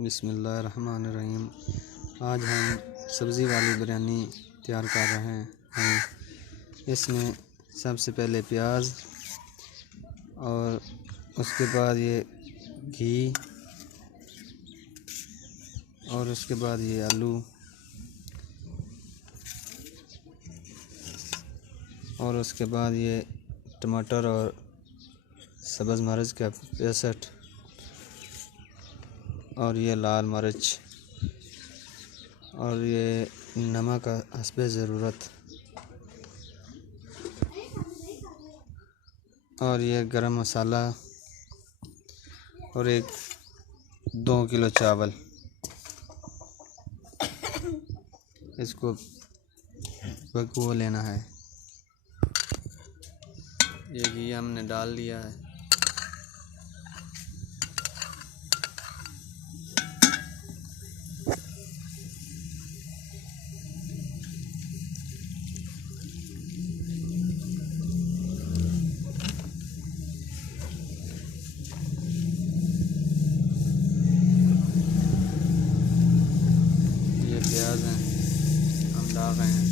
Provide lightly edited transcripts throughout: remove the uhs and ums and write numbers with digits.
बिस्मिल्लाहिर्रहमानिर्रहीम। आज हम सब्ज़ी वाली बिरयानी तैयार कर रहे हैं। इसमें सबसे पहले प्याज और उसके बाद ये घी और उसके बाद ये आलू और उसके बाद ये टमाटर और सब्ज़ मिर्च का पेस्ट और ये लाल मिर्च और ये नमक हस्बे ज़रूरत और ये गरम मसाला और 2 किलो चावल। इसको पकवा लेना है। ये घी हमने डाल दिया है। ये प्याज हैं हम डाल रहे हैं।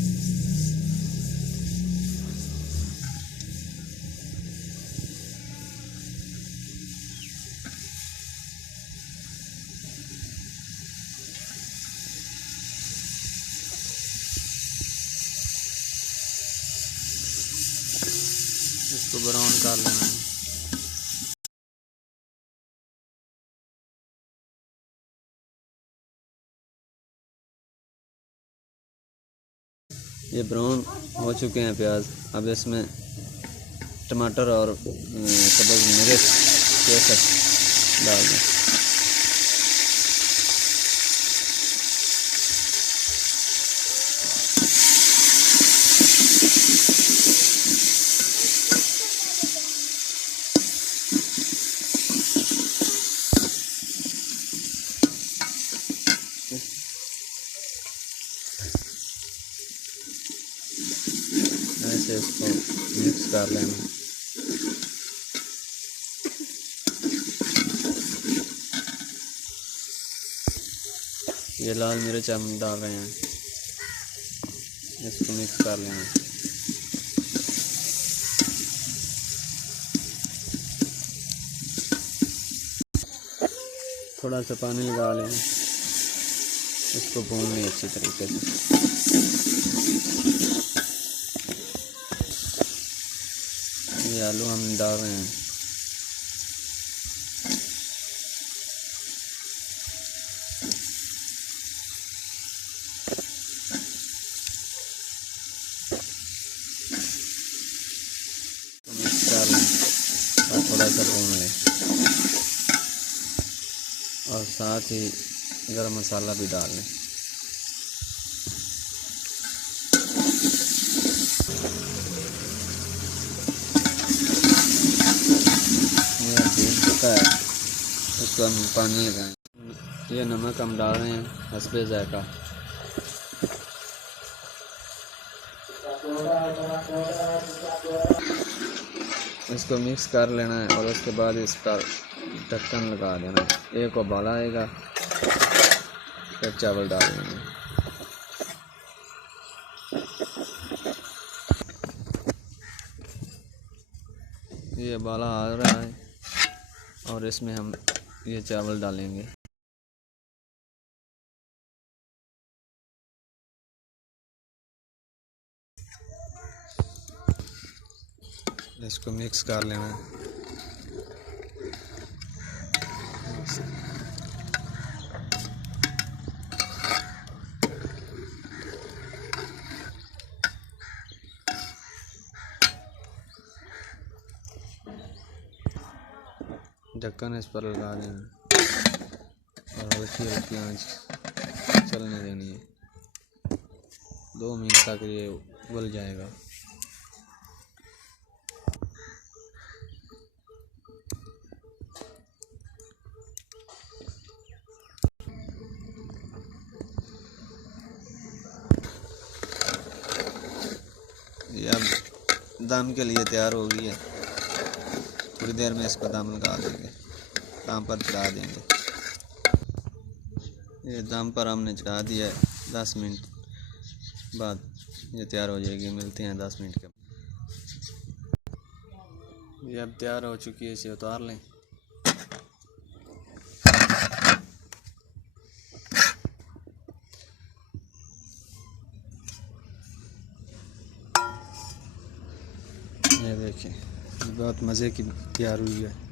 इसको ब्राउन कर लेना है। ये ब्राउन हो चुके हैं प्याज। अब इसमें टमाटर और सब्ज़ मिर्च पेस्ट डाल दें। ऐसे इसको मिक्स कर लेना। ये लाल मिर्च हम डाल रहे हैं। इसको मिक्स कर लेना। थोड़ा सा पानी लगा लें। इसको भून लें अच्छी तरीके से। ये आलू हम डाल रहे हैं। तो मिक्स कर लें और थोड़ा सा भून लें और साथ ही गरम मसाला भी डाल लें। है इसको हम पानी लगाएं। ये नमक हम डाल रहे हैं हस्बे जायका। इसको मिक्स कर लेना है और उसके बाद इसका ढक्कन लगा देना है। एक उबाला आएगा फिर चावल डाल देंगे। ये उबाला आ रहा है और इसमें हम ये चावल डालेंगे। इसको मिक्स कर लेना है। ढक्कन इस पर लगा देना और हल्की हल्की आंच चलने देनी है। 2 मिनट तक ये उबल जाएगा। ये अब दम के लिए तैयार हो गई है। थोड़ी देर में इसको दम लगा देंगे, काम पर चढ़ा देंगे। ये दम पर हमने चढ़ा दिया है। 10 मिनट बाद ये तैयार हो जाएगी। मिलते हैं 10 मिनट के। ये अब तैयार हो चुकी है, इसे उतार लें। ये देखिए बहुत मज़े की तैयार हुई है।